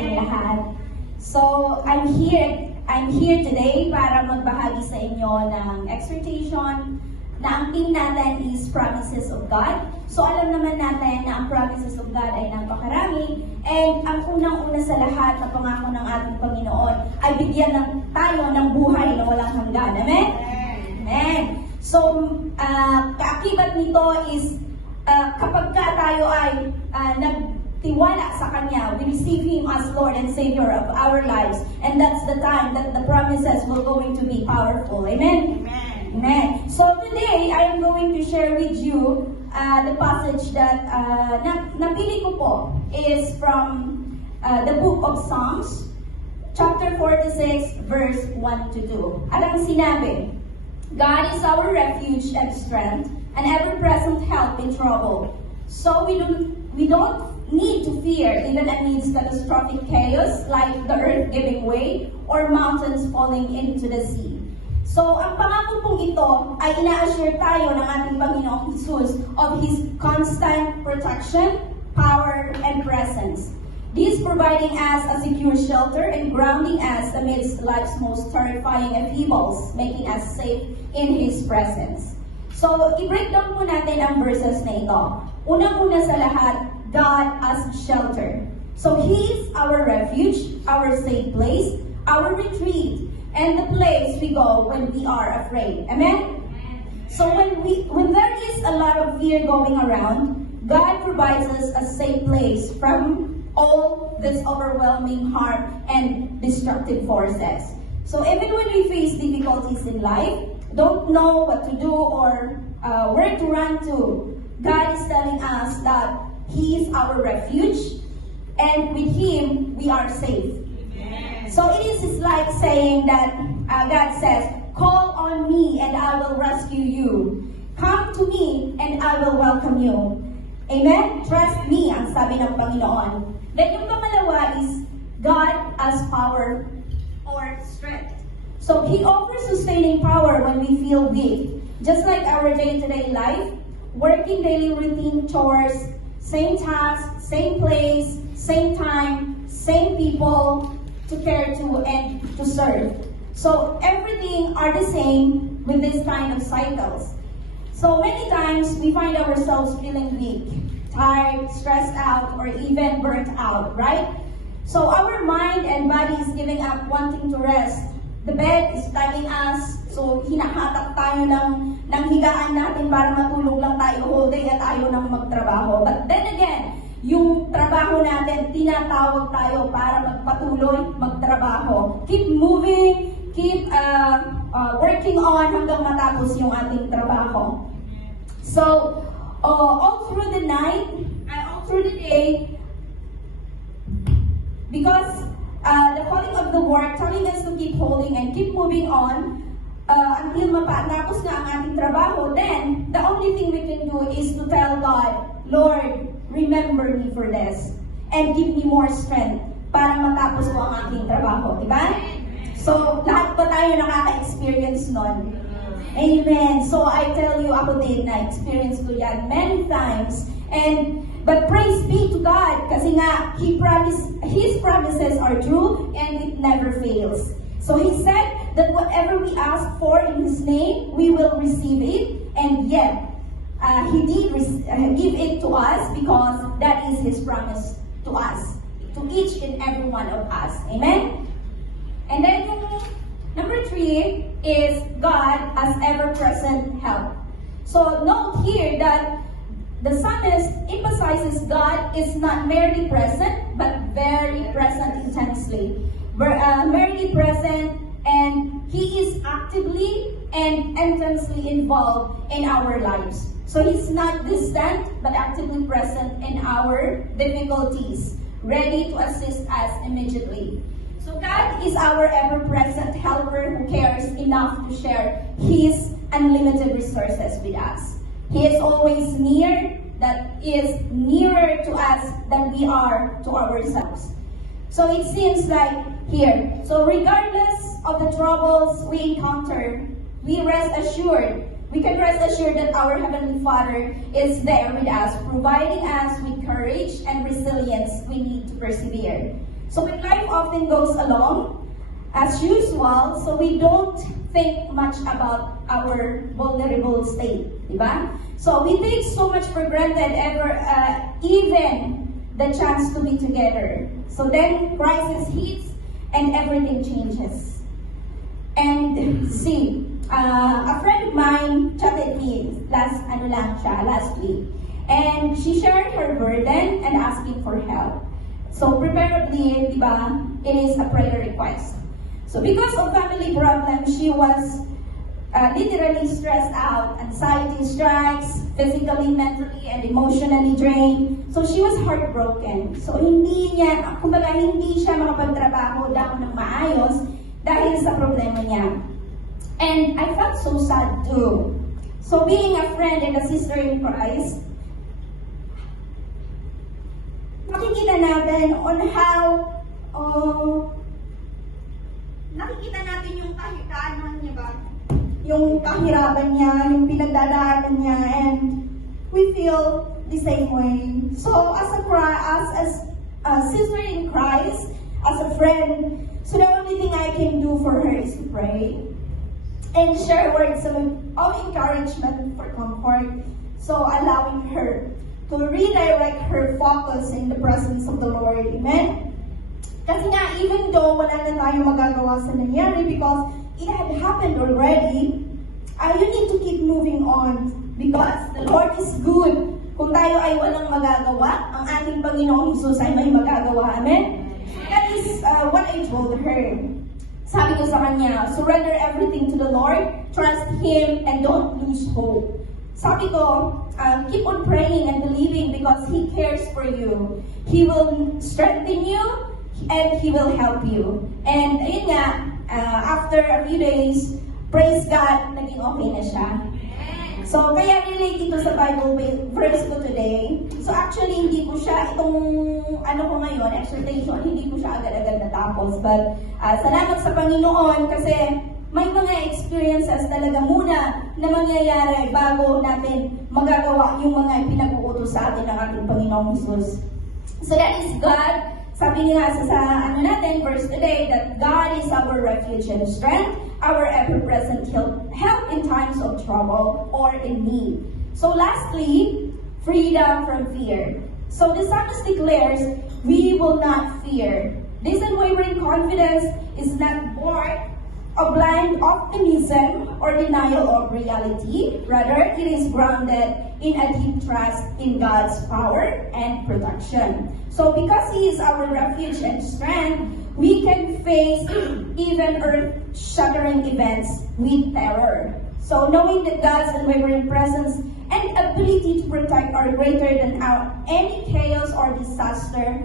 ating lahat. So, I'm here today para magbahagi sa inyo ng exhortation na ang theme natin is Promises of God. So, alam naman natin na ang Promises of God ay napakarami, and ang unang-una sa lahat na pangako ng ating Panginoon ay bigyan tayo ng buhay na walang hanggan. Amen? Amen. So, kaakibat nito is kapag tayo ay nagtiwala sa Kanya, we receive Him as Lord and Savior of our lives, and that's the time that the promises will going to be powerful. Amen? Amen. Amen. So today, I am going to share with you the passage that napili ko po is from the book of Psalms, chapter 46, verse 1 to 2. At ang sinabi, God is our refuge and strength, an ever-present help in trouble. So we don't need to fear even amidst catastrophic chaos like the earth giving way or mountains falling into the sea. So ang pangako pong ito ay ina-assure tayo ng ating Panginoong Jesus of His constant protection, power, and presence. This providing us a secure shelter and grounding us amidst life's most terrifying upheavals, making us safe in His presence. So, i-breakdown po natin ang verses na ito. Unang-una sa lahat, God as shelter. So, He is our refuge, our safe place, our retreat, and the place we go when we are afraid. Amen? So, when there is a lot of fear going around, God provides us a safe place from all this overwhelming harm and destructive forces. So even when we face difficulties in life, don't know what to do or where to run to, God is telling us that He is our refuge, and with Him we are safe. Amen. So it is like saying that God says, call on me and I will rescue you. Come to me and I will welcome you. Amen? Trust me, ang sabi ng Panginoon. Then yung pangalawa is God as power or strength. So He offers sustaining power when we feel weak. Just like our day-to-day life, working daily routine chores, same task, same place, same time, same people to care to and to serve. So everything are the same with this kind of cycles. So many times we find ourselves feeling weak, tired, stressed out, or even burnt out, right? So our mind and body is giving up wanting to rest. The bed is telling us, so hinahatak tayo ng higaan natin para matulog lang tayo whole day at ayaw nang magtrabaho. But then again, yung trabaho natin, tinatawag tayo para magpatuloy, magtrabaho. Keep moving, keep working on hanggang matapos yung ating trabaho. So, all through the night, and all through the day, because the calling of the work telling us to keep holding and keep moving on until mapatapos na ang ating trabaho, then the only thing we can do is to tell God, Lord, remember me for this and give me more strength para matapos ko ang ating trabaho. Diba? So, lahat pa tayo nakaka-experience nun. Amen. So I tell you, ako din na-experience ko yan many times. But praise be to God kasi nga, His promises are true and it never fails. So He said that whatever we ask for in His name, we will receive it. And yet, He did give it to us because that is His promise to us, to each and every one of us. Amen? And then number 3 is God as ever-present help. So note here that the psalmist emphasizes God is not merely present, but very present intensely. Merely present, and He is actively and intensely involved in our lives. So He's not distant, but actively present in our difficulties, ready to assist us immediately. So God is our ever-present helper who cares enough to share His unlimited resources with us. He is always near, that is nearer to us than we are to ourselves. So it seems like here, so regardless of the troubles we encounter, we can rest assured that our Heavenly Father is there with us, providing us with courage and resilience we need to persevere. So when life often goes along as usual, so we don't think much about our vulnerable state, diba? So we take so much for granted even the chance to be together. So then crisis hits and everything changes. And see, a friend of mine chatted me last week, and she shared her burden and asking for help. So preferably, diba, it is a prayer request. So because of family problems, she was literally stressed out. Anxiety strikes, physically, mentally, and emotionally drained. So she was heartbroken. So hindi siya makapagtrabaho daw ng maayos dahil sa problema niya. And I felt so sad too. So being a friend and a sister in Christ, makikita natin on how nakikita natin yung kahirapan niya ba? Yung kahirapan niya, yung pinagdadaanan niya, and we feel the same way. So as a sister in Christ, as a friend, so the only thing I can do for her is to pray and share words of encouragement for comfort. So allowing her to redirect her focus in the presence of the Lord. Amen? Kasi nga, even though wala na tayo magagawa sa nangyari because it had happened already, you need to keep moving on because the Lord is good. Kung tayo ay walang magagawa, ang ating Panginoong Jesus ay may magagawa. Amen? That is what I told her. Sabi ko sa kanya, surrender everything to the Lord, trust Him, and don't lose hope. Sabi ko, keep on praying and believing because He cares for you. He will strengthen you and He will help you. And ayun nga, after a few days, praise God, naging okay na siya. So, kaya relate ito sa Bible verse ko today. So, actually, hindi ko siya, exhortation, hindi ko siya agad-agad natapos. But, salamat sa Panginoon kasi may mga experiences talaga muna na mangyayari bago natin magagawa yung mga pinag-uutos sa atin ng ating Panginoong Jesus. So, that is God. Sabi nga sa verse today, that God is our refuge and strength, our ever-present help in times of trouble or in need. So lastly, freedom from fear. So the psalmist declares, we will not fear. This unwavering confidence is not born of blind optimism or denial of reality. Rather, it is grounded in a deep trust in God's power and protection. So because He is our refuge and strength, we can face even earth-shattering events with terror. So knowing that God's unwavering presence and ability to protect are greater than any chaos or disaster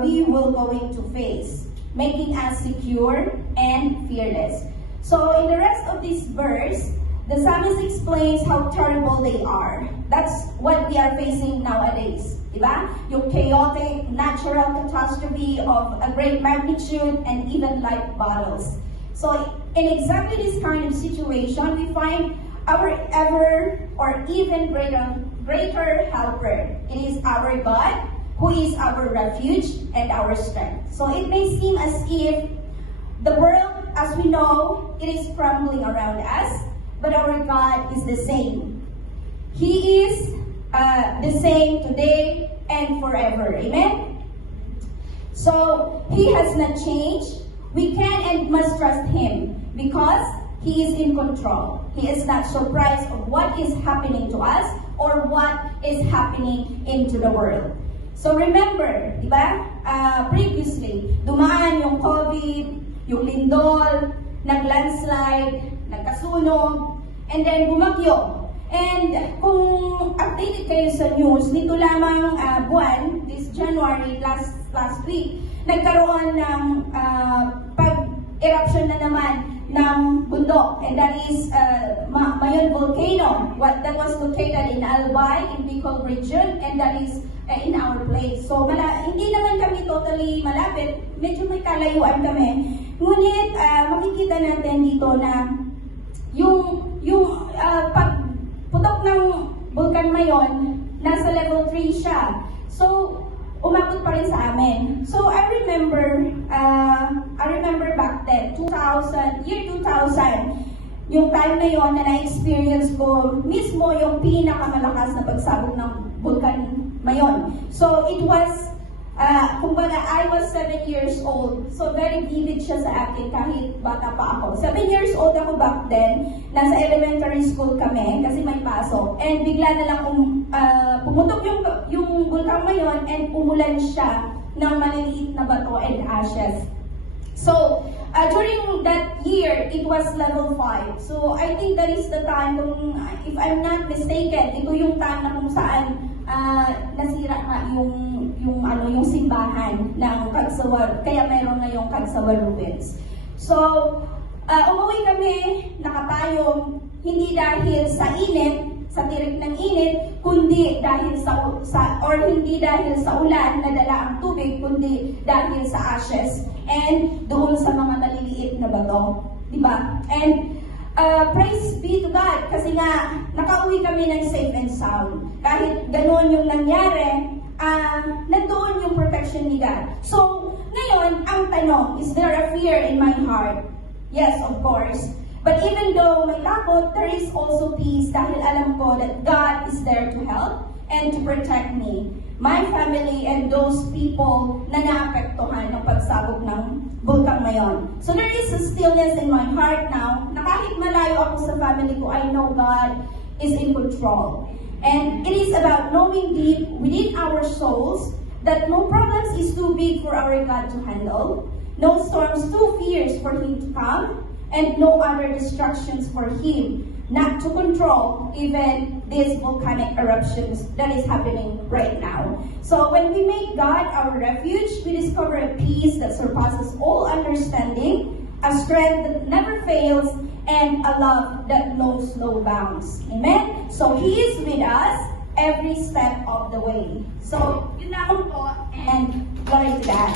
we will going to face, making us secure and fearless. So in the rest of this verse, the psalmist explains how terrible they are. That's what we are facing nowadays. Diba? Yung chaotic natural catastrophe of a great magnitude and even life battles. So in exactly this kind of situation, we find our ever or even greater helper. It is our God, who is our refuge and our strength. So it may seem as if the world, as we know, it is crumbling around us, but our God is the same. He is the same today and forever. Amen? So, He has not changed. We can and must trust Him because He is in control. He is not surprised of what is happening to us or what is happening into the world. So remember, di ba? Previously, dumaan yung COVID, yung lindol, nag-landslide, nagkasunog, and then bumagyo. And kung updated kayo sa news, nito lamang buwan, this January, last week, nagkaroon ng pag-eruption na naman ng bundok, and that is Mayon Volcano, that was located in Albay, in Bicol region, and that is in our place. So, hindi naman kami totally malapit, medyo may kalayuan kami. Ngunit, makikita natin dito na yung pagputok ng Vulcan Mayon, nasa level 3 siya. So, umabot pa rin sa amin. So I remember back then, year 2000, yung time na yon na na-experience ko mismo yung pinakamalakas na pagsabog ng Bulkan Mayon. So it was, kumbaga, I was 7 years old. So very vivid siya sa akin kahit bata pa ako. 7 years old ako back then. Nasa elementary school kami kasi may pasok. And bigla na lang pumutok yung Bulkan Mayon and umulan siya ng maliliit na bato and ashes. So, during that year, it was level 5. So, I think that is the time, if I'm not mistaken, ito yung time na kung saan nasira nga yung simbahan ng Cagsawar. Kaya mayroon na yung Cagsawar ruins. So, umuwi kami, nakatayong, hindi dahil sa init, sa tirik ng init, kundi dahil hindi dahil sa ulan na dala ang tubig, kundi dahil sa ashes and doon sa mga maliliit na bato, di ba? And praise be to God kasi nga nakauwi kami ng safe and sound. Kahit ganoon yung nangyari, nandoon yung protection ni God. So, ngayon, ang tanong, is there a fear in my heart? Yes, of course. But even though may takot, there is also peace dahil alam ko that God is there to help and to protect me, my family, and those people na naapektuhan ng pagsabog ng Bulkan Mayon. So there is a stillness in my heart now na kahit malayo ako sa family ko, I know God is in control. And it is about knowing deep within our souls that no problems is too big for our God to handle, no storms too fierce for Him to come, and no other distractions for Him not to control even these volcanic eruptions that is happening right now. So when we make God our refuge, we discover a peace that surpasses all understanding, a strength that never fails, and a love that knows no bounds. Amen? So He is with us every step of the way. So, yun lang po, and glory to God.